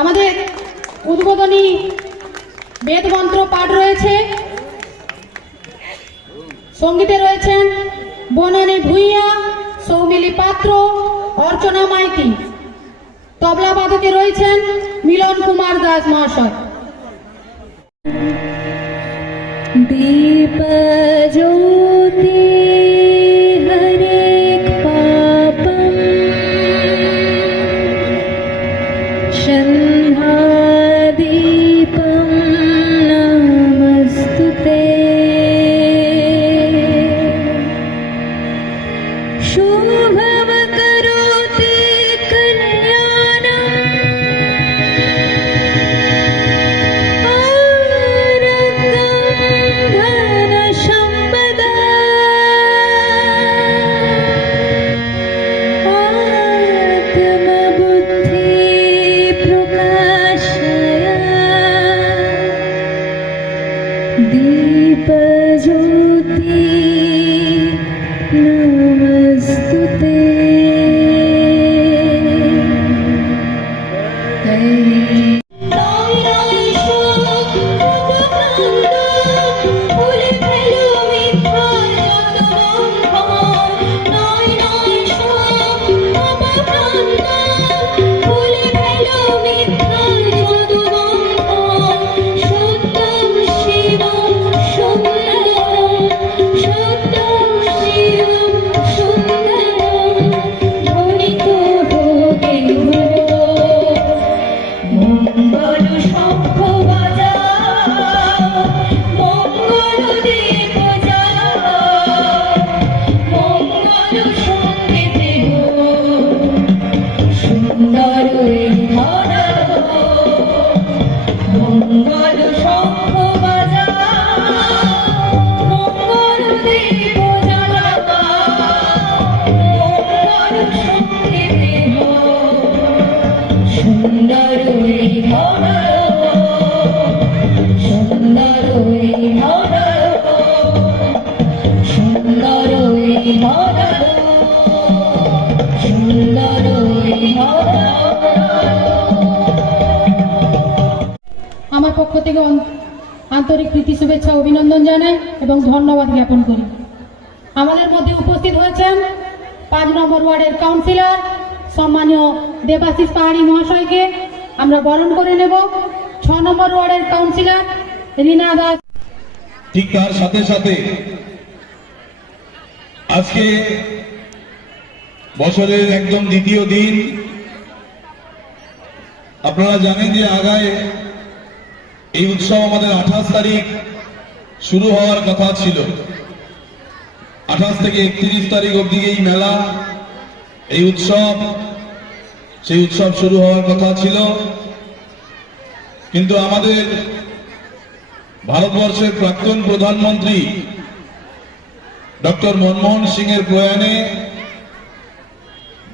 আমাদের উদ্বোধনী বেদমন্ত্র পাঠ রয়েছে। সঙ্গীতে রয়েছেন বনানী ভূঁইয়া, সৌমিলি পাত্র, অর্চনা মাইতি। তবলা বাদকে রয়েছেন মিলন কুমার দাস মহাশয়। দীপ জ্যোতি হরেক পাপম সন্ধ্যাদীপম নমস্তুতে শুভম কരോতি কল্যাণম दीप ज्योति नमस्तुते। আমার পক্ষ থেকে আন্তরিক প্রীতি শুভেচ্ছা অভিনন্দন জানাই এবং ধন্যবাদ জ্ঞাপন করি। আমাদের মধ্যে উপস্থিত হয়েছেন 5 নম্বর ওয়ার্ডের কাউন্সিলর সম্মানীয় দেবাশিস পাহাড়ি মহাশয়কে আমরা বরণ করে নেব। 6 নম্বর ওয়ার্ডের কাউন্সিলর রীনা দাস। ঠিক তার সাথে সাথে আজকে বছরের একদম দ্বিতীয় দিন। আপনারা জানেন যে আগায় এই উৎসব আমাদের 28 তারিখ শুরু হওয়ার কথা ছিল। 28 থেকে 31 তারিখ অবধি এই মেলা, এই উৎসব, সেই উৎসব শুরু হওয়ার কথা ছিল। কিন্তু আমাদের ভারতবর্ষের প্রাক্তন প্রধানমন্ত্রী ডক্টর মনমোহন সিং এর প্রয়াণে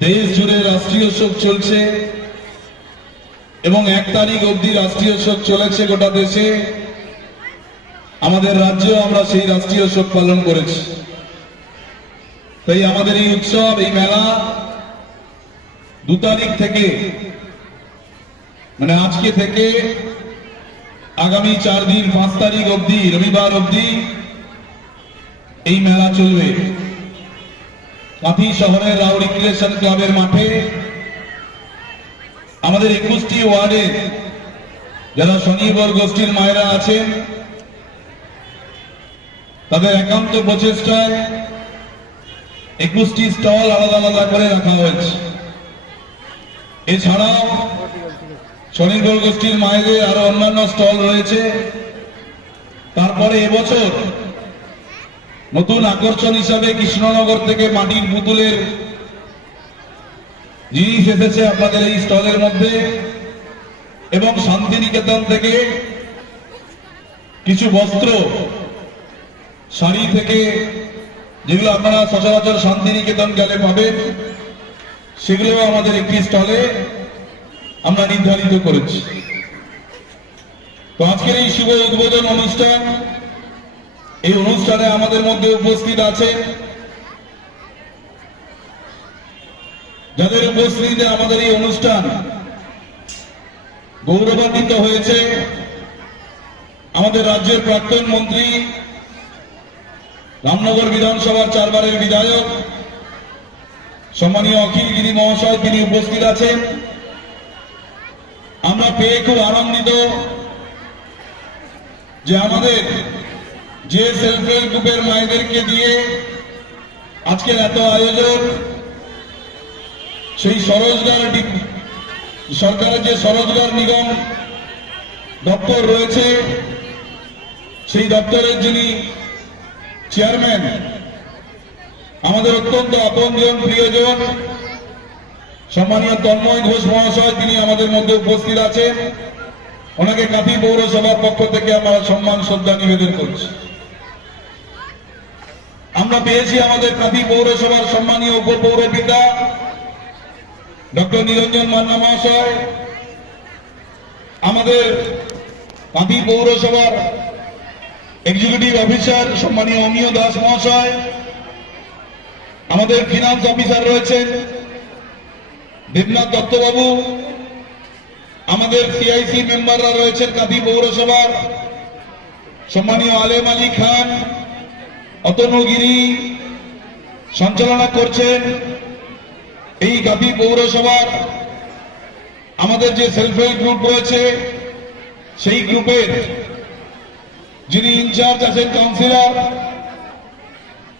দেশ জুড়ে রাষ্ট্রীয় শোক চলছে এবং 1 তারিখ অবধি রাষ্ট্রীয় শোক চলেছে গোটা দেশে। আমাদের রাজ্যেও আমরা সেই রাষ্ট্রীয় শোক পালন করেছি। তাই আমাদের এই উৎসব, এই মেলা 2 তারিখ থেকে, মানে আজকে থেকে আগামী 4 দিন 5 তারিখ অবধি, রবিবার অবধি এই মেলা চলবে। কাঁথি শহরের রাও রিক্রিয়েশন ক্লাবের মাঠে আমাদের 21টি ওয়ার্ডে যারা স্বনির্ভর গোষ্ঠীর মায়েরা আছেন তাদের একান্ত প্রচেষ্টায় 21টি স্টল আলাদা আলাদা করে রাখা হয়েছে। এছাড়াও স্বনির্ভর গোষ্ঠীর মায়েদের আরো অন্যান্য স্টল রয়েছে। তারপরে এবছর নতুন আকর্ষণ হিসাবে কৃষ্ণনগর থেকে মাটির পুতুলের জিনিস এসেছে আপনাদের এই স্টলের মধ্যে, এবং শান্তিনিকেতন থেকে কিছু বস্ত্র, শাড়ি থেকে, যেগুলো আপনারা সচরাচর শান্তিনিকেতন গেলে পাবেন, সেগুলো আমাদের একটি স্টলে আমরা নির্ধারিত করেছি। তো তো আজকের এই শুভ উদ্বোধন অনুষ্ঠান, এই অনুষ্ঠানে আমাদের মধ্যে উপস্থিত আছেন, যাদের উপস্থিতিতে আমাদের এই অনুষ্ঠান গৌরবান্বিত হয়েছে। আমাদের রাজ্যের প্রাক্তন মন্ত্রী, রামনগর বিধানসভার 4 বারের বিধায়ক সম্মানীয় অখিল গিরি মহাশয়, তিনি উপস্থিত আছেন। আমরা পেয়ে খুব আনন্দিত যে আমাদের যে সেলফ হেল্প গ্রুপের মায়েদেরকে দিয়ে আজকের এত আয়োজন, সেই সরকারের যে স্বরোজগার নিগম দপ্তর রয়েছে, সেই দপ্তরের যিনি চেয়ারম্যান, আমাদের অত্যন্ত আপনজন প্রিয়জন সম্মানীয় তন্ময় ঘোষ মহাশয়, তিনি আমাদের মধ্যে উপস্থিত আছেন। ওনাকে কাঁথি পৌরসভার পক্ষ থেকে আমরা সম্মান শ্রদ্ধা নিবেদন করছি। আমরা পেয়েছি আমাদের কাঁথি পৌরসভার সম্মানীয় উপপৌরপিতা ডক্টর নিরঞ্জন মান্না মহাশয়, আমাদের কাঁথি পৌরসভার এক্সিকিউটিভ অফিসার সম্মানীয় অমিয় দাস মহাশয়, আমাদের ফিনান্স অফিসার রয়েছেন দেবনাথ দত্তবাবু, আমাদের সিআইসি মেম্বাররা রয়েছেন কাঁথি পৌরসভার সম্মানীয় আলেম আলী খান, অতনুগিরি সঞ্চালনা করছেন। এই কাঁথি পৌরসভার আমাদের যে সেলফ হেল্প গ্রুপ রয়েছে, সেই গ্রুপের যিনি ইনচার্জ আছেন কাউন্সিলর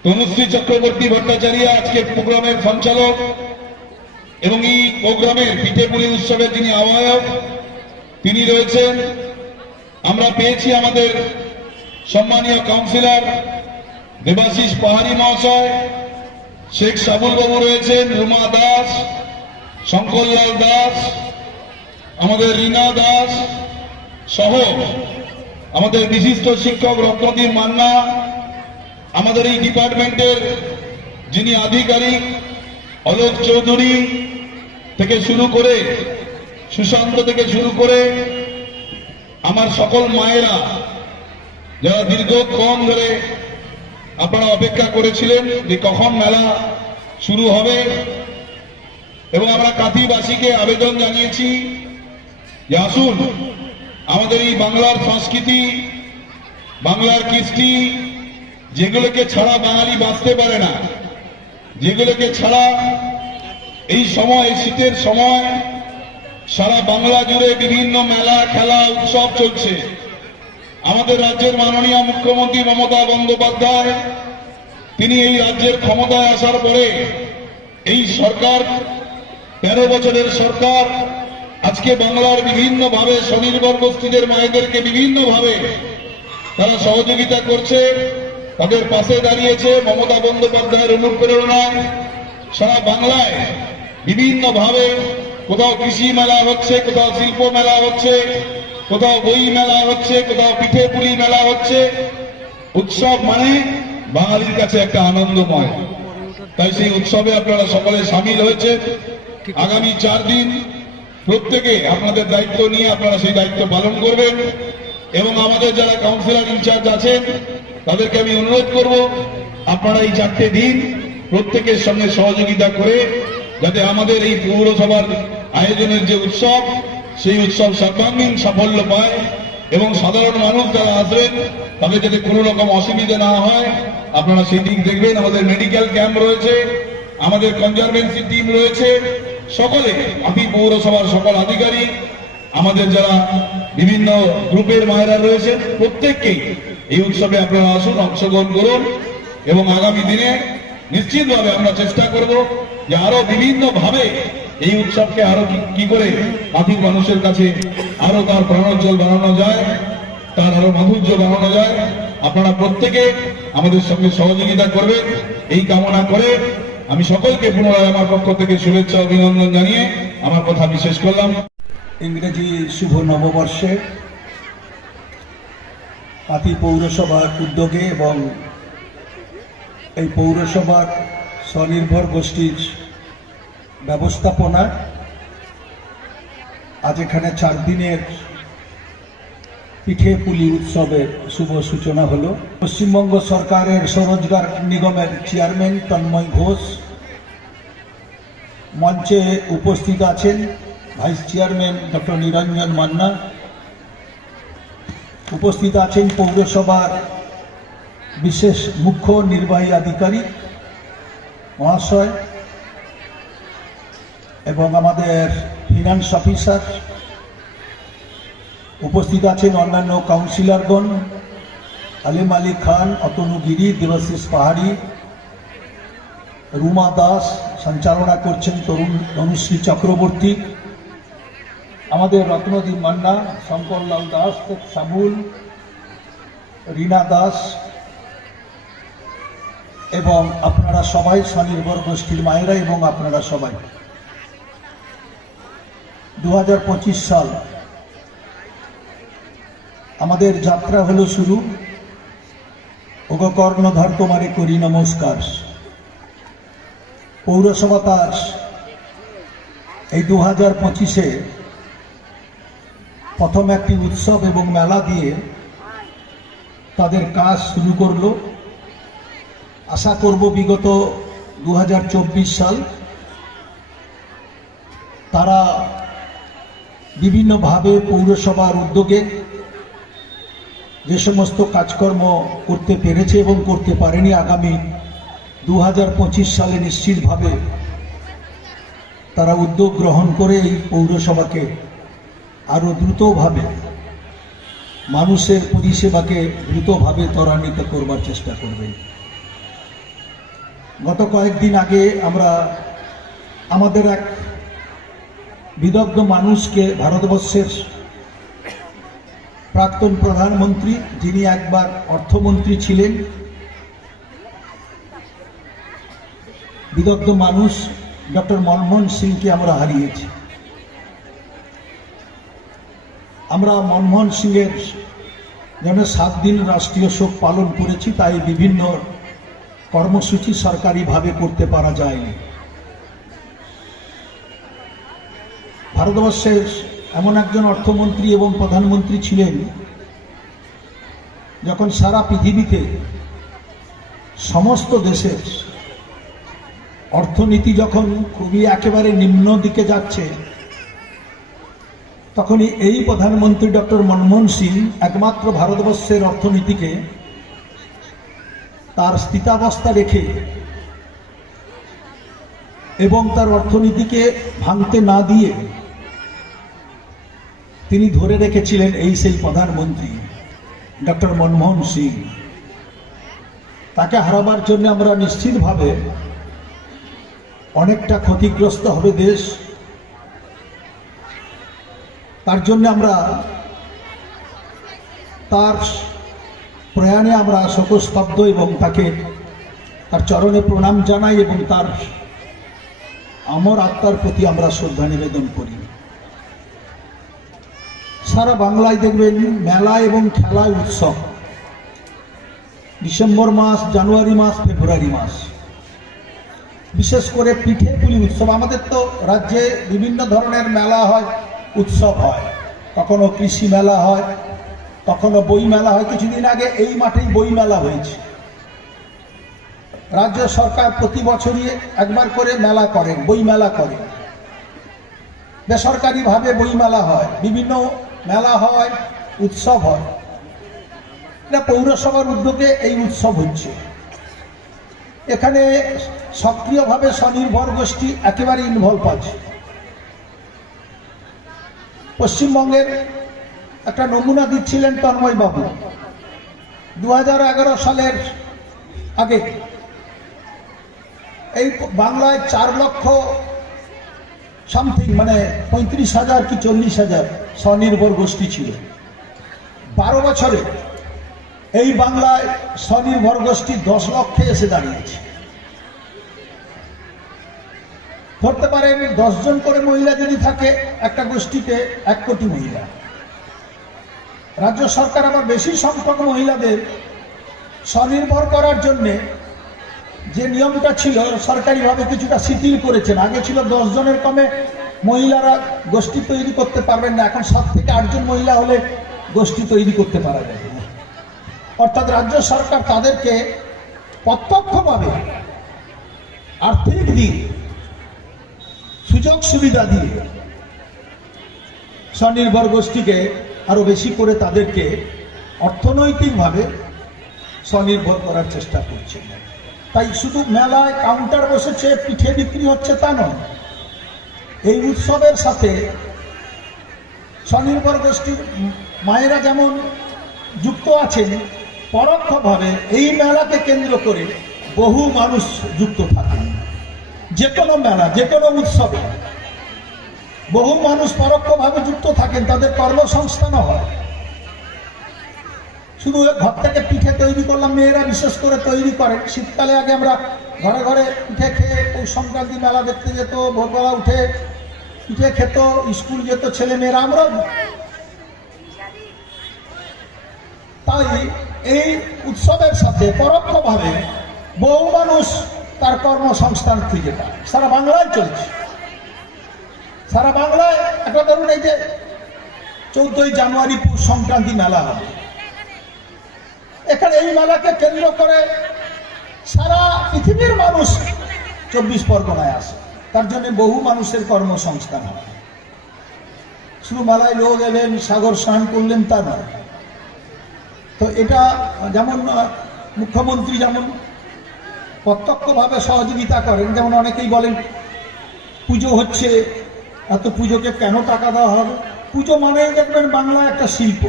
তনুশ্রী চক্রবর্তী ভট্টাচার্য, আজকের প্রোগ্রামের সঞ্চালক এবং এই প্রোগ্রামের পিঠেপুলি উৎসবের যিনি আহ্বায়ক, তিনি রয়েছেন। আমরা পেয়েছি আমাদের সম্মানীয় কাউন্সিলর দেবাশিস পাহাড়ি মহাশয়, শেখ সাবুল বাবু রয়েছেন, রুমা দাস, শঙ্করলাল দাস, আমাদের রীনা দাস সহ আমাদের বিশিষ্ট শিক্ষক রত্নদীপ মান্না, আমাদের এই ডিপার্টমেন্টের যিনি আধিকারিক অলোক চৌধুরী থেকে শুরু করে, সুশান্ত থেকে শুরু করে আমার সকল মায়েরা, যারা দীর্ঘক্ষণ ধরে আপনারা অপেক্ষা করেছিলেন যে কখন মেলা শুরু হবে। এবং আমরা কাঁথিবাসীকে আবেদন জানিয়েছি যে আসুন, আমাদের এই বাংলার সংস্কৃতি, বাংলার কৃষ্টি, যেগুলোকে ছাড়া বাঙালি বাঁচতে পারে না, যেগুলোকে ছাড়া এই সময়, শীতের সময় সারা বাংলা জুড়ে বিভিন্ন মেলা, খেলা, উৎসব চলছে। আমাদের রাজ্যের মাননীয় মুখ্যমন্ত্রী মমতা বন্দ্যোপাধ্যায়, তিনি এই রাজ্যের ক্ষমতায় আসার পরে এই সরকার, 13 বছরের সরকার, আজকে বাংলার বিভিন্ন ভাবে স্বনির্ভর গোষ্ঠীদের মায়েদেরকে বিভিন্ন ভাবে তারা সহযোগিতা করছে, তাদের পাশে দাঁড়িয়েছে। মমতা বন্দ্যোপাধ্যায়ের অনুপ্রেরণায় সারা বাংলায় বিভিন্ন ভাবে কোথাও কৃষি মেলা হচ্ছে, কোথাও শিল্প মেলা হচ্ছে, কোথাও বই মেলা হচ্ছে, কোথাও পিঠেপুলি মেলা হচ্ছে। উৎসব মানে বাঙালির কাছে একটা আনন্দময়, তাই সেই উৎসবে আপনারা সকলে সামিল হয়েছে। আগামী 4 দিন প্রত্যেকে আপনাদের দায়িত্ব নিয়ে আপনারা সেই দায়িত্ব পালন করবেন। এবং আমাদের যারা কাউন্সিলর ইনচার্জ আছেন, তাদেরকে আমি অনুরোধ করব, আপনারা এই 4টে দিন প্রত্যেকের সঙ্গে সহযোগিতা করে যাতে আমাদের এই পৌরসভার আয়োজনের যে উৎসব, সেই উৎসব সর্বাঙ্গীন সাফল্য পায় এবং সাধারণ মানুষ যারা আসবেন তাদের যাতে কোনো রকম অসুবিধা না হয়, আপনারা সেই দিক দেখবেন। আমাদের মেডিকেল ক্যাম্প রয়েছে, আমাদের কনজারভেন্সি টিম রয়েছে, সকলে কাঁথি পৌরসভার সকল আধিকারিক, আমাদের যারা বিভিন্ন গ্রুপের মায়েরা রয়েছেন, প্রত্যেককেই এই উৎসবে আপনারা আসুন, অংশগ্রহণ করুন। এবং আগামী দিনে নিশ্চিতভাবে আমরা চেষ্টা করব যে আরো বিভিন্ন ভাবে এই উৎসবকে আরো কি করে কাঁথির মানুষের কাছে আরো তার প্রাণোজ্জ্বল বানানো যায়, তার আরো মাধুর্য বানানো যায়। আপনারা প্রত্যেকে আমাদের সঙ্গে সহযোগিতা করবেন এই কামনা করে আমি সকলকে পুনরায় আমার পক্ষ থেকে শুভেচ্ছা অভিনন্দন জানিয়ে আমার কথা আমি শেষ করলাম। ইংরেজি শুভ নববর্ষে কাঁথি পৌরসভার উদ্যোগে এবং এই পৌরসভার স্বনির্ভর গোষ্ঠীর ব্যবস্থাপনা আজ এখানে 4 দিনের পিঠে পুলি উৎসবের শুভ সূচনা হলো। পশ্চিমবঙ্গ সরকারের স্বরোজগার নিগমের চেয়ারম্যান তন্ময় ঘোষ, মঞ্চে উপস্থিত আছেন ভাইস চেয়ারম্যান ডক্টর নিরঞ্জন মান্না, উপস্থিত আছেন পৌরসভার বিশেষ মুখ্য নির্বাহী আধিকারিক মহাশয় এবং আমাদের ফিনান্স অফিসার, উপস্থিত আছেন অন্যান্য কাউন্সিলরগণ আলিম আলী খান, অতনু গিরি, দেবাশিস পাহাড়ি, রুমা দাস, সঞ্চালনা করছেন তরুণ অনুশ্রী চক্রবর্তী, আমাদের রত্নদীপ মান্না, শঙ্করলাল দাস, সাবুল, রীনা দাস এবং আপনারা সবাই স্বনির্ভর গোষ্ঠীর মায়েরা এবং আপনারা সবাই 2025 সাল আমাদের যাত্রা হলো শুরু। ওগো কর্ণধর তোমারে করি নমস্কার। পৌরসভা তার এই 2025-এ প্রথম একটি উৎসব এবং মেলা দিয়ে তাদের কাজ শুরু করলো। আশা করব বিগত 2024 সাল তারা বিভিন্নভাবে পৌরসভার উদ্যোগে যে সমস্ত কাজকর্ম করতে পেরেছে এবং করতে পারেনি, আগামী 2025 সালে নিশ্চিতভাবে তারা উদ্যোগ গ্রহণ করে এই পৌরসভাকে আরও দ্রুতভাবে মানুষের পরিষেবাকে দ্রুতভাবে ত্বরান্বিত করবার চেষ্টা করবে। গত কয়েকদিন আগে আমরা আমাদের এক বিদগ্ধ মানুষকে, ভারতবর্ষের প্রাক্তন প্রধানমন্ত্রী, যিনি একবার অর্থমন্ত্রী ছিলেন, বিদগ্ধ মানুষ ডক্টর মনমোহন সিংকে আমরা হারিয়েছি। আমরা মনমোহন সিংয়ের জন্য 7 দিন রাষ্ট্রীয় শোক পালন করেছি, তাই বিভিন্ন কর্মসূচি সরকারিভাবে করতে পারা যায়নি। ভারতবর্ষের এমন একজন অর্থমন্ত্রী এবং প্রধানমন্ত্রী ছিলেন যখন সারা পৃথিবীতে সমস্ত দেশের অর্থনীতি যখন খুবই একেবারে নিম্ন দিকে যাচ্ছে, তখনই এই প্রধানমন্ত্রী ডক্টর মনমোহন সিং একমাত্র ভারতবর্ষের অর্থনীতিকে তার স্থিতাবস্থা রেখে এবং তার অর্থনীতিকে ভাঙতে না দিয়ে তিনি ধরে রেখেছিলেন। এই সেই প্রধানমন্ত্রী ডক্টর মনমোহন সিং। তাকে হারাবার জন্য আমরা নিশ্চিতভাবে অনেকটা ক্ষতিগ্রস্ত হবে দেশ। তার জন্য আমরা তার প্রয়াণে আমরা শোকস্তব্ধ এবং তাকে তার চরণে প্রণাম জানাই এবং তার অমর আত্মার প্রতি আমরা শ্রদ্ধা নিবেদন করি। সারা বাংলায় দেখবেন মেলা এবং খেলায় উৎসব, ডিসেম্বর মাস, জানুয়ারি মাস, ফেব্রুয়ারি মাস, বিশেষ করে পিঠে পুলি উৎসব। আমাদের তো রাজ্যে বিভিন্ন ধরনের মেলা হয়, উৎসব হয়, কখনো কৃষি মেলা হয়, কখনো বই মেলা হয়। কিছুদিন আগে এই মাঠেই বই মেলা হয়েছে। রাজ্য সরকার প্রতি বছরই একবার করে মেলা করেন, বই মেলা করেন। বেসরকারিভাবে বই মেলা হয়, বিভিন্ন মেলা হয়, উৎসব হয়। এটা পৌরসভার উদ্যোগে এই উৎসব হচ্ছে। এখানে সক্রিয়ভাবে স্বনির্ভর গোষ্ঠী একেবারে ইনভলভ আছে। পশ্চিমবঙ্গের একটা নমুনা দিচ্ছিলেন তন্ময় বাবু। 2011 সালের আগে এই বাংলায় 4 লক্ষ সামথিং, মানে 35,000 কি 40,000 স্বনির্ভর গোষ্ঠী ছিল। 12 বছরে এই বাংলায় স্বনির্ভর গোষ্ঠী 10 লক্ষে এসে দাঁড়িয়েছে। ধরতে পারেন 10 জন করে মহিলা যদি থাকে একটা গোষ্ঠীতে, 1 কোটি মহিলা। রাজ্য সরকার আবার বেশি সংখ্যক মহিলাদের স্বনির্ভর করার জন্যে যে নিয়মটা ছিল সরকারিভাবে কিছুটা শিথিল করেছেন। আগে ছিল 10 জনের কমে মহিলারা গোষ্ঠী তৈরি করতে পারবেন না, এখন 7 থেকে 8 জন মহিলা হলে গোষ্ঠী তৈরি করতে পারা যাবে না। অর্থাৎ রাজ্য সরকার তাদেরকে প্রত্যক্ষভাবে আর্থিক দিক সুযোগ সুবিধা দিয়ে স্বনির্ভর গোষ্ঠীকে আরো বেশি করে তাদেরকে অর্থনৈতিকভাবে স্বনির্ভর করার চেষ্টা করছে। তাই শুধু মেলায় কাউন্টার বসেছে, পিঠে বিক্রি হচ্ছে তা নয়। এই উৎসবের সাথে স্বনির্ভর গোষ্ঠীর মায়েরা যেমন যুক্ত আছেন, পরোক্ষভাবে এই মেলাকে কেন্দ্র করে বহু মানুষ যুক্ত থাকেন। যে কোনো মেলা, যে কোনো উৎসবে বহু মানুষ পরোক্ষভাবে যুক্ত থাকেন, তাদের কর্মসংস্থানও হয়। শুধু ঘর থেকে পিঠে তৈরি করলাম, মেয়েরা বিশেষ করে তৈরি করেন। শীতকালে আগে আমরা ঘরে ঘরে পিঠে খেয়ে পৌষ সংক্রান্তি মেলা দেখতে যেত, ভোরবেলা উঠে পিঠে খেত, স্কুল যেত ছেলে মেয়েরা, আমরা। তাই এই উৎসবের সাথে পরোক্ষভাবে বহু মানুষ তার কর্মসংস্থান খুঁজে পায়। সারা বাংলায় চলছে, সারা বাংলায়। একটা ধরুন, এই যে 14ই জানুয়ারি পৌষ সংক্রান্তি মেলা হবে, এখানে এই মেলাকে কেন্দ্র করে সারা পৃথিবীর মানুষ 24 পরগনায় আসে। তার জন্য বহু মানুষের কর্মসংস্থান হয়। শুধু মেলায় লোক এলেন, সাগর স্নান করলেন তা নয়। তো এটা যেমন মুখ্যমন্ত্রী যেমন প্রত্যক্ষভাবে সহযোগিতা করেন, যেমন অনেকেই বলেন পুজো হচ্ছে, এত পুজোকে কেন টাকা দেওয়া হবে? পুজো মানেই দেখবেন বাংলা একটা শিল্প,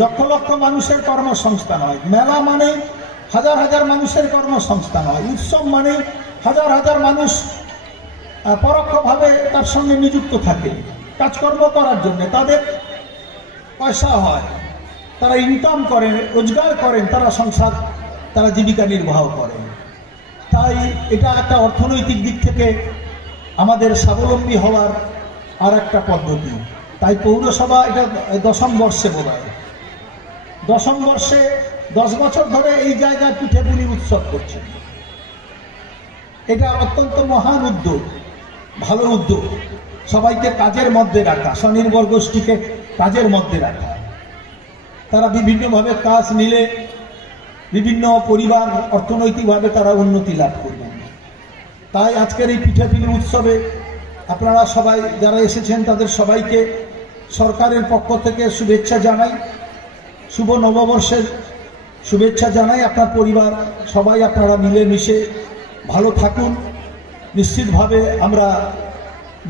লক্ষ লক্ষ মানুষের কর্মসংস্থান হয়। মেলা মানে হাজার হাজার মানুষের কর্মসংস্থান হয়। উৎসব মানে হাজার হাজার মানুষ পরোক্ষভাবে তার সঙ্গে নিযুক্ত থাকে কাজকর্ম করার জন্য। তাদের পয়সা হয়, তারা ইনকাম করেন, রোজগার করেন, তারা সংসার, তারা জীবিকা নির্বাহ করেন। তাই এটা একটা অর্থনৈতিক দিক থেকে আমাদের স্বাবলম্বী হওয়ার আর একটা পদ্ধতি। তাই পৌরসভা এটা 10ম বর্ষে বোধহয়, 10ম বর্ষে 10 বছর ধরে এই জায়গায় পিঠেপুলি উৎসব করছে। এটা অত্যন্ত মহান উদ্যোগ, ভালো উদ্যোগ। সবাইকে কাজের মধ্যে রাখা, স্বনির্ভর গোষ্ঠীকে কাজের মধ্যে রাখা। তারা বিভিন্নভাবে কাজ নিলে বিভিন্ন পরিবার অর্থনৈতিকভাবে তারা উন্নতি লাভ করবেন। তাই আজকের এই পিঠেপুলি উৎসবে আপনারা সবাই যারা এসেছেন তাদের সবাইকে সরকারের পক্ষ থেকে শুভেচ্ছা জানাই, শুভ নববর্ষের শুভেচ্ছা জানাই। আপনার পরিবার সবাই আপনারা মিলেমিশে ভালো থাকুন। নিশ্চিতভাবে আমরা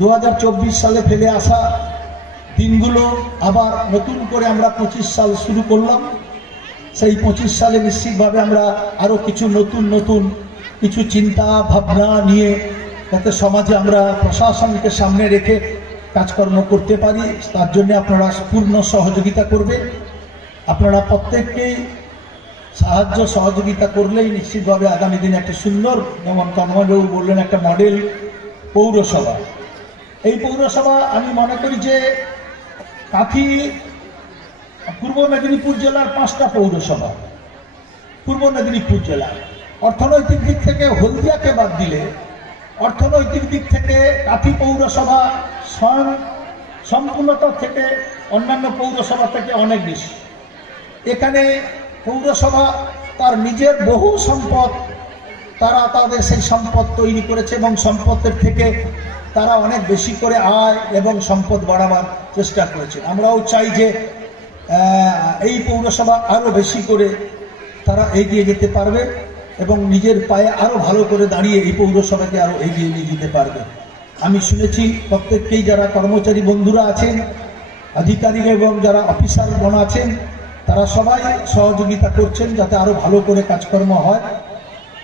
2024 সালে ফেলে আসা দিনগুলো আবার নতুন করে আমরা 25 সাল শুরু করলাম। সেই 25 সালে নিশ্চিতভাবে আমরা আরও কিছু নতুন কিছু চিন্তা ভাবনা নিয়ে যাতে সমাজে আমরা প্রশাসনকে সামনে রেখে কাজকর্ম করতে পারি, তার জন্য আপনারা পূর্ণ সহযোগিতা করবেন। আপনারা প্রত্যেককেই সাহায্য সহযোগিতা করলেই নিশ্চিতভাবে আগামী দিনে একটা সুন্দর, যেমন কর্মবাবু বললেন, একটা মডেল পৌরসভা। এই পৌরসভা আমি মনে করি যে কাঁথি পূর্ব মেদিনীপুর জেলার 5টা পৌরসভা, পূর্ব মেদিনীপুর জেলার অর্থনৈতিক দিক থেকে হলদিয়াকে বাদ দিলে অর্থনৈতিক দিক থেকে কাঁথি পৌরসভা সম্পূর্ণতা থেকে অন্যান্য পৌরসভা থেকে অনেক বেশি। এখানে পৌরসভা তার নিজের বহু সম্পদ, তারা তাদের সেই সম্পদ তৈরি করেছে এবং সম্পদের থেকে তারা অনেক বেশি করে আয় এবং সম্পদ বাড়াবার চেষ্টা করেছে। আমরাও চাই যে এই পৌরসভা আরও বেশি করে তারা এগিয়ে যেতে পারবে এবং নিজের পায়ে আরও ভালো করে দাঁড়িয়ে এই পৌরসভাকে আরও এগিয়ে নিয়ে যেতে পারবে। আমি শুনেছি প্রত্যেককেই যারা কর্মচারী বন্ধুরা আছেন, আধিকারিক এবং যারা অফিসারগণ আছেন, তারা সবাই সহযোগিতা করছেন যাতে আরও ভালো করে কাজকর্ম হয়,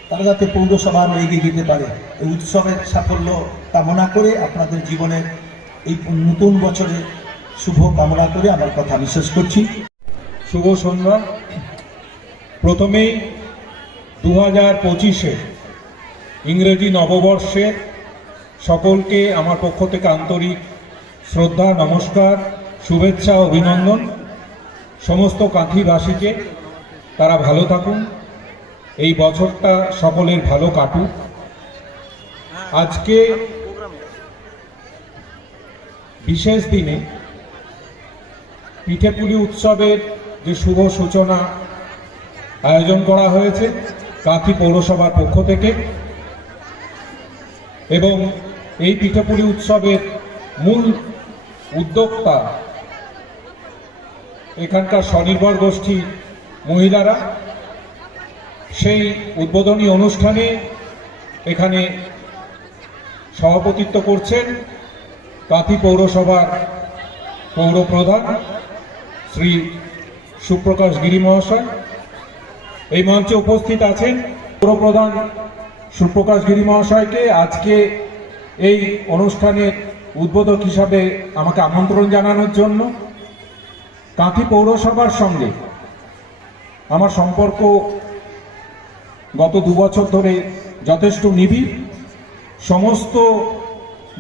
তারা যাতে পৌরসভা আরও এগিয়ে যেতে পারে। এই উৎসবের সাফল্য কামনা করে আপনাদের জীবনের এই নতুন বছরে শুভ কামনা করে আমার কথা আমি শেষ করছি। শুভ সন্ধ্যা। প্রথমেই 2025-এ ইংরেজি নববর্ষের সকলকে আমার পক্ষ থেকে আন্তরিক শ্রদ্ধা, নমস্কার, শুভেচ্ছা, অভিনন্দন। সমস্ত কাঁথিবাসীকে তারা ভালো থাকুন, এই বছরটা সকলের ভালো কাটুক। আজকে বিশেষ দিনে পিঠেপুলি উৎসবের যে শুভ সূচনা আয়োজন করা হয়েছে কাঁথি পৌরসভার পক্ষ থেকে, এবং এই পিঠেপুলি উৎসবের মূল উদ্যোক্তা এখানকার স্বনির্ভর গোষ্ঠী মহিলারা। সেই উদ্বোধনী অনুষ্ঠানে এখানে সভাপতিত্ব করছেন কাঁথি পৌরসভার পৌরপ্রধান শ্রী সুপ্রকাশ গিরি মহাশয়। এই মঞ্চে উপস্থিত আছেন পৌরপ্রধান সুপ্রকাশ গিরি মহাশয়কে আজকে এই অনুষ্ঠানের উদ্বোধক হিসাবে আমাকে আমন্ত্রণ জানানোর জন্য। কাঁথি পৌরসভার সঙ্গে আমার সম্পর্ক গত 2 বছর ধরে যথেষ্ট নিবিড়। সমস্ত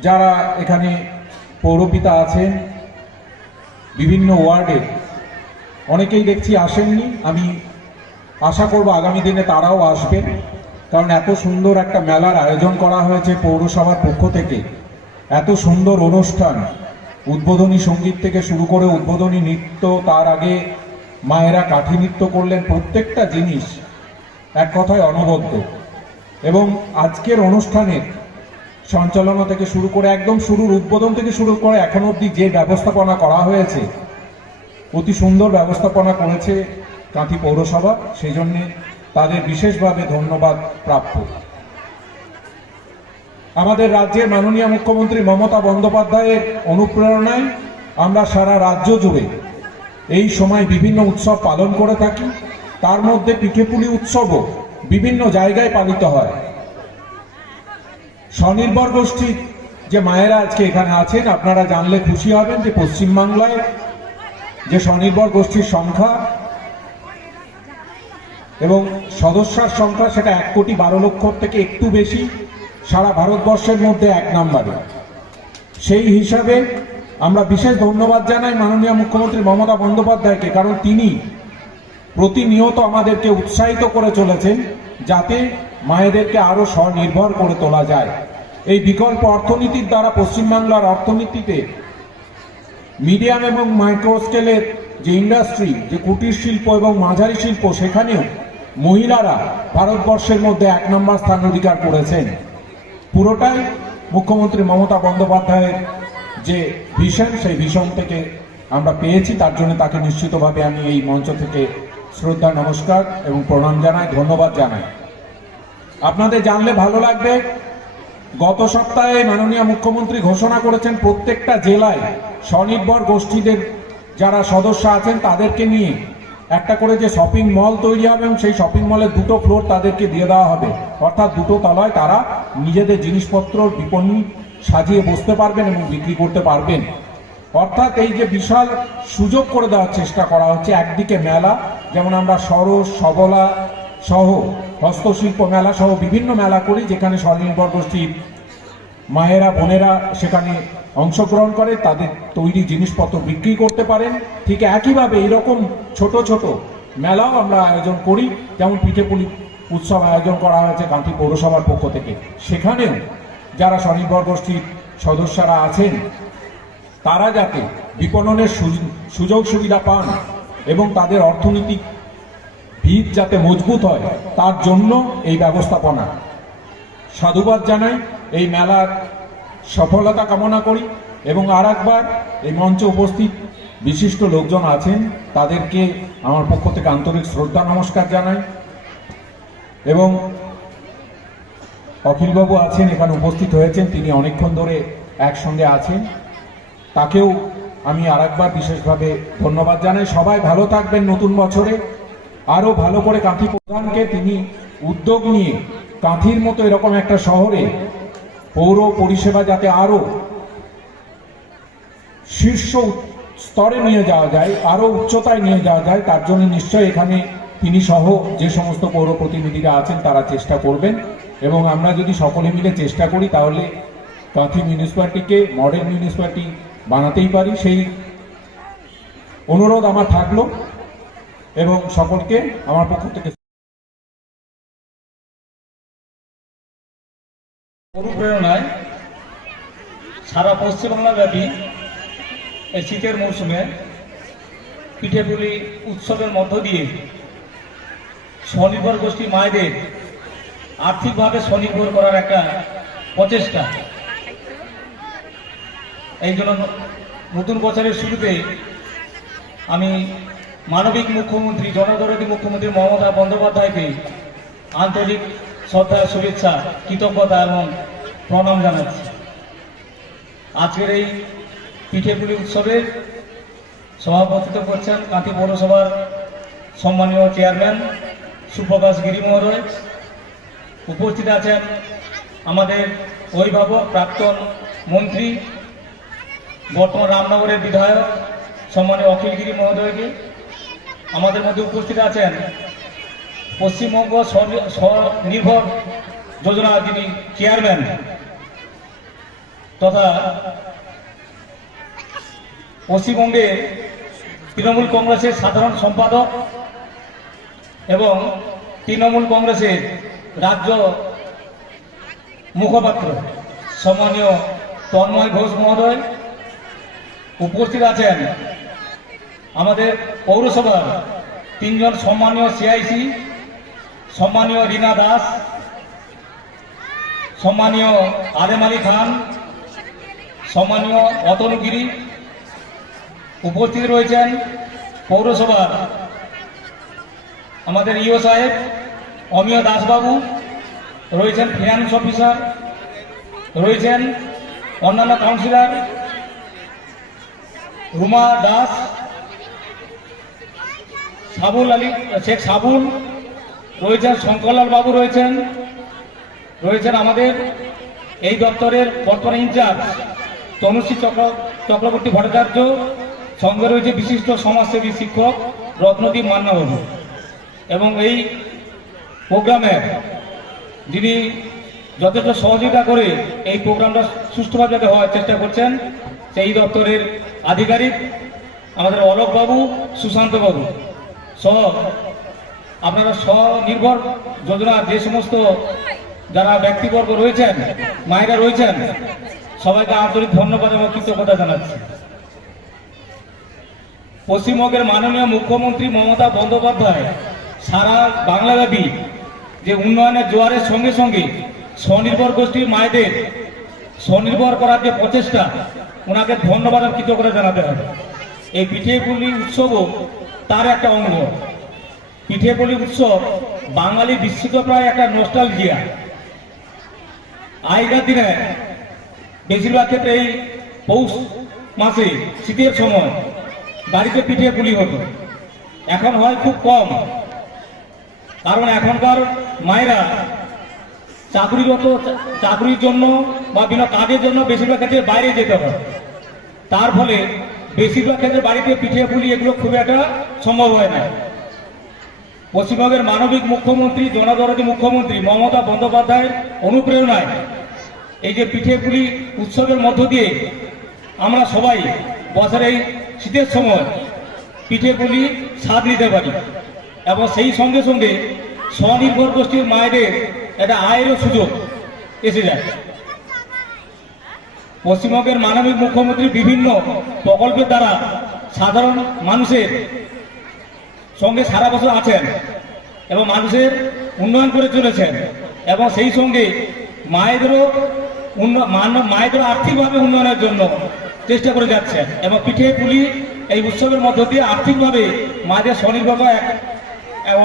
যারা এখানে পৌরপিতা আছেন বিভিন্ন ওয়ার্ডে, অনেকেই দেখছি আসেননি, আমি আশা করব আগামী দিনে তারাও আসবেন, কারণ এত সুন্দর একটা মেলার আয়োজন করা হয়েছে পৌরসভার পক্ষ থেকে। এত সুন্দর অনুষ্ঠান, উদ্বোধনী সঙ্গীত থেকে শুরু করে উদ্বোধনী নৃত্য, তার আগে মায়েরা কাঠি নৃত্য করলেন, প্রত্যেকটা জিনিস এক কথায় অনবদ্য। এবং আজকের অনুষ্ঠানের সঞ্চালনা থেকে শুরু করে একদম শুরুর উদ্বোধন থেকে শুরু করে এখন অবধি যে ব্যবস্থাপনা করা হয়েছে, অতি সুন্দর ব্যবস্থাপনা করেছে কাঁথি পৌরসভা, সেই জন্যে তাদের বিশেষভাবে ধন্যবাদ প্রাপ্য। আমাদের রাজ্যের মাননীয় মুখ্যমন্ত্রী মমতা বন্দ্যোপাধ্যায়ের অনুপ্রেরণায় আমরা সারা রাজ্য জুড়ে এই সময় বিভিন্ন উৎসব পালন করে থাকি। তার মধ্যে পিঠেপুলি উৎসবও বিভিন্ন জায়গায় পালিত হয়। স্বনির্ভর গোষ্ঠীর যে মায়েরা আজকে এখানে আছেন, আপনারা জানলে খুশি হবেন যে পশ্চিমবাংলায় যে স্বনির্ভর গোষ্ঠীর সংখ্যা এবং সদস্যার সংখ্যা সেটা 1,12,00,000 থেকে একটু বেশি, সারা ভারতবর্ষের মধ্যে 1 নম্বরে। সেই হিসাবে আমরা বিশেষ ধন্যবাদ জানাই মাননীয় মুখ্যমন্ত্রী মমতা বন্দ্যোপাধ্যায়কে, কারণ তিনি প্রতিনিয়ত আমাদেরকে উৎসাহিত করে চলেছেন যাতে মায়েদেরকে আরো স্বনির্ভর করে তোলা যায়। এই বিকল্প অর্থনীতির দ্বারা পশ্চিমবাংলার অর্থনীতিতে মিডিয়াম এবং মাইক্রো স্কেলের যে ইন্ডাস্ট্রি, যে কুটির শিল্প এবং মাঝারি শিল্প, সেখানেও মহিলারা ভারতবর্ষের মধ্যে 1 নম্বর স্থান অধিকার করেছেন। পুরোটাই মুখ্যমন্ত্রী মমতা বন্দ্যোপাধ্যায়ের যে ভিশন, সেই ভিশন থেকে আমরা পেয়েছি। তার জন্য তাকে নিশ্চিতভাবে আমি এই মঞ্চ থেকে শ্রদ্ধা, নমস্কার এবং প্রণাম জানাই, ধন্যবাদ জানাই। আপনাদের জানলে ভালো লাগবে, গত সপ্তাহে মাননীয় মুখ্যমন্ত্রী ঘোষণা করেছেন প্রত্যেকটা জেলায় স্বনির্ভর গোষ্ঠীদের যারা সদস্য আছেন তাদেরকে নিয়ে একটা করে যে শপিং মল তৈরি হবে এবং সেই শপিং মলের 2টো ফ্লোর তাদেরকে দিয়ে দেওয়া হবে, অর্থাৎ 2টো তলায় তারা নিজেদের জিনিসপত্র বিপণী সাজিয়ে বসতে পারবেন এবং বিক্রি করতে পারবেন। অর্থাৎ এই যে বিশাল সুযোগ করে দেওয়ার চেষ্টা করা হচ্ছে, একদিকে মেলা, যেমন আমরা সরস, সবলা সহ হস্তশিল্প মেলা সহ বিভিন্ন মেলা করি, যেখানে স্বনির্ভর গোষ্ঠীর মায়েরা বোনেরা সেখানে অংশগ্রহণ করে, তাদের তৈরি জিনিসপত্র বিক্রি করতে পারেন। ঠিক একইভাবে এরকম ছোট ছোট মেলাও আমরা আয়োজন করি, যেমন পিঠেপুলি উৎসব আয়োজন করা হয়েছে কাঁথি পৌরসভার পক্ষ থেকে। সেখানেও যারা স্বনির্ভর গোষ্ঠীর সদস্যরা আছেন তারা যাতে বিপণনের সুযোগ সুবিধা পান এবং তাদের অর্থনৈতিক ভিত যাতে মজবুত হয়, তার জন্য এই ব্যবস্থাপনা। সাধুবাদ জানাই, এই মেলার সফলতা কামনা করি এবং আর একবার এই মঞ্চে উপস্থিত বিশিষ্ট লোকজন আছেন তাদেরকে আমার পক্ষ থেকে আন্তরিক শ্রদ্ধা নমস্কার জানাই। এবং অখিলবাবু আছেন, এখানে উপস্থিত হয়েছেন, তিনি অনেকক্ষণ ধরে একসঙ্গে আছেন, তাকেও আমি আর একবার বিশেষভাবে ধন্যবাদ জানাই। সবাই ভালো থাকবেন, নতুন বছরে আরো ভালো করে কাঁথি প্রধানকে তিনি উদ্যোগ নিয়ে কাঁথির মতো এরকম একটা শহরে পৌর পরিষেবা যাতে আরো শীর্ষ স্তরে নিয়ে যাওয়া যায়, আরো উচ্চতায় নিয়ে যাওয়া যায়, তার জন্য নিশ্চয়ই এখানে তিনি সহ যে সমস্ত পৌর প্রতিনিধিরা আছেন তারা চেষ্টা করবেন। এবং আমরা যদি সকলে মিলে চেষ্টা করি তাহলে কাঁথি মিউনিসিপ্যালিটিকে মডেল মিউনিসিপ্যালিটি বানাতেই পারি, সেই অনুরোধ আমার থাকলো এবং সকলকে আমার পক্ষ থেকে অনুপ্রেরণায় সারা পশ্চিমবাংলা ব্যাপী এই শীতের মৌসুমে পিঠেপুলি উৎসবের মধ্য দিয়ে স্বনির্ভর গোষ্ঠী মায়েদের আর্থিকভাবে স্বনির্ভর করার একটা প্রচেষ্টা। এই জন্য নতুন বছরের শুরুতে আমি মানবিক মুখ্যমন্ত্রী, জনদরদী মুখ্যমন্ত্রী মমতা বন্দ্যোপাধ্যায়কে আন্তরিক শ্রদ্ধা, শুভেচ্ছা, কৃতজ্ঞতা এবং প্রণাম জানাচ্ছি। আজকের এই পিঠেপুলি উৎসবের সভাপতিত্ব করছেন কাঁথি পৌরসভার সম্মানীয় চেয়ারম্যান সুপ্রকাশ গিরি মহোদয়। উপস্থিত আছেন আমাদের অভিভাবক, প্রাক্তন মন্ত্রী, বর্তমান রামনগরের বিধায়ক সম্মানীয় অখিল গিরি মহোদয়কে। আমাদের মধ্যে উপস্থিত আছেন পশ্চিমবঙ্গ স্বনির্ভর যোজনা যিনি চেয়ারম্যান তথা পশ্চিমবঙ্গে তৃণমূল কংগ্রেসের সাধারণ সম্পাদক এবং তৃণমূল কংগ্রেসের রাজ্য মুখপাত্র সম্মানীয় তন্ময় ঘোষ মহোদয়। উপস্থিত আছেন আমাদের পৌরসভার 3 জন সম্মানীয় সিআইসি, সম্মানীয় রীনা দাস, সম্মানীয় আলেম আলী খান, সম্মানীয় অতনু গিরি। উপস্থিত রয়েছেন পৌরসভার আমাদের ইও সাহেব অমিয় দাসবাবু, রয়েছেন ফিনান্স অফিসার, রয়েছেন অন্যান্য কাউন্সিলর রুমা দাস, সাবুল আলী, শেখ সাবুল রয়েছেন, শঙ্করলাল বাবু রয়েছেন আমাদের এই দপ্তরের বর্তমান ইনচার্জ তনুশ্রী চক্রবর্তী ভট্টাচার্য, সঙ্গে রয়েছে বিশিষ্ট সমাজসেবী শিক্ষক রত্নদীপ মান্নাবাবু। এবং এই প্রোগ্রামে যিনি যথেষ্ট সহযোগিতা করে এই প্রোগ্রামটা সুষ্ঠুভাবে যাতে হওয়ার চেষ্টা করছেন সেই দপ্তরের আধিকারিক আমাদের অলোকবাবু, সুশান্তবাবু সহ আপনারা স্বনির্ভর যোজনার যে সমস্ত যারা ব্যক্তিবর্গ রয়েছেন, মায়েরা রয়েছেন, সবাইকে আন্তরিক ধন্যবাদ এবং কৃতজ্ঞতা জানাচ্ছি। পশ্চিমবঙ্গের মাননীয় মুখ্যমন্ত্রী মমতা বন্দ্যোপাধ্যায় সারা বাংলাব্যাপী যে উন্নয়নের জোয়ারের সঙ্গে সঙ্গে স্বনির্ভর গোষ্ঠীর মায়েদের স্বনির্ভর করার যে প্রচেষ্টা, ওনাকে ধন্যবাদ এবং কৃতজ্ঞতা জানাতে হবে। এই পিঠেপুলি উৎসবও তার একটা অঙ্গ। পিঠেপুলি উৎসব বাঙালি বিস্তৃত প্রায় একটা নস্টালজিয়া। আগেকার দিনে বেশিরভাগ ক্ষেত্রে এই পৌষ মাসে শীতের সময় বাড়িতে পিঠেপুলি হতো, এখন হয় খুব কম। কারণ এখনকার মায়েরা চাকরির জন্য বা বিভিন্ন কাজের জন্য বেশিরভাগ ক্ষেত্রে বাইরে যেতে হয়। তার ফলে বেশিরভাগ ক্ষেত্রে বাড়িতে পিঠেপুলি এগুলো খুব একটা সম্ভব হয় না। পশ্চিমবঙ্গের মানবিক মুখ্যমন্ত্রী, জনদরদী মুখ্যমন্ত্রী মমতা বন্দ্যোপাধ্যায়ের অনুপ্রেরণায় এই যে পিঠেপুলি উৎসবের মধ্য দিয়ে আমরা সবাই বছরের এই শীতের সময় পিঠেপুলি স্বাদ নিতে পারি এবং সেই সঙ্গে সঙ্গে স্বনির্ভর গোষ্ঠীর মায়েদের একটা আয়েরও সুযোগ এসে যায়। পশ্চিমবঙ্গের মানবিক মুখ্যমন্ত্রী বিভিন্ন প্রকল্পের দ্বারা সাধারণ মানুষের সঙ্গে সারা বছর আছেন এবং মানুষের উন্নয়ন করে চলেছেন এবং সেই সঙ্গে মায়েদেরও আর্থিকভাবে উন্নয়নের জন্য চেষ্টা করে যাচ্ছেন এবং পিঠেপুলি এই উৎসবের মধ্য দিয়ে আর্থিকভাবে মায়েদের স্বনির্ভর করা এক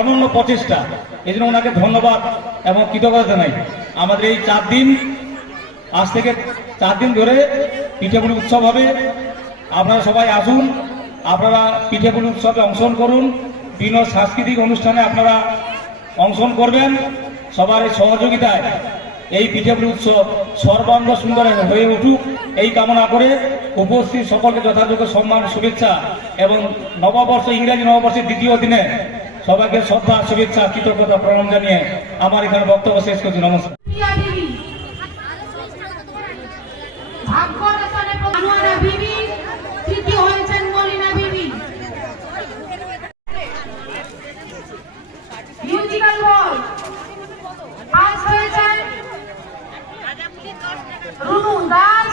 অনন্য প্রচেষ্টা। এই জন্য ওনাকে ধন্যবাদ এবং কৃতজ্ঞতা জানাই। আমাদের এই 4 দিন, আজ থেকে 4 দিন ধরে পিঠেপুলি উৎসব হবে। আপনারা সবাই আসুন, আপনারা পিঠেপুলি উৎসবে অংশগ্রহণ করুন। বিভিন্ন সাংস্কৃতিক অনুষ্ঠানে আপনারা অংশগ্রহণ করবেন। সবার এই সহযোগিতায় এই পিঠেপুলি উৎসব সর্বাঙ্গ সুন্দর হয়ে উঠুক এই কামনা করে উপস্থিত সকলকে যথাযোগ্য সম্মান, শুভেচ্ছা এবং নববর্ষ, ইংরেজি নববর্ষের 2য় দিনে সবাইকে শ্রদ্ধা, শুভেচ্ছা, কৃতজ্ঞতা, প্রণাম জানিয়ে আমার এখানে বক্তব্য শেষ করছি। নমস্কার। মিউজিক্যাল বল পাস হয়েছেন রুনু দাস।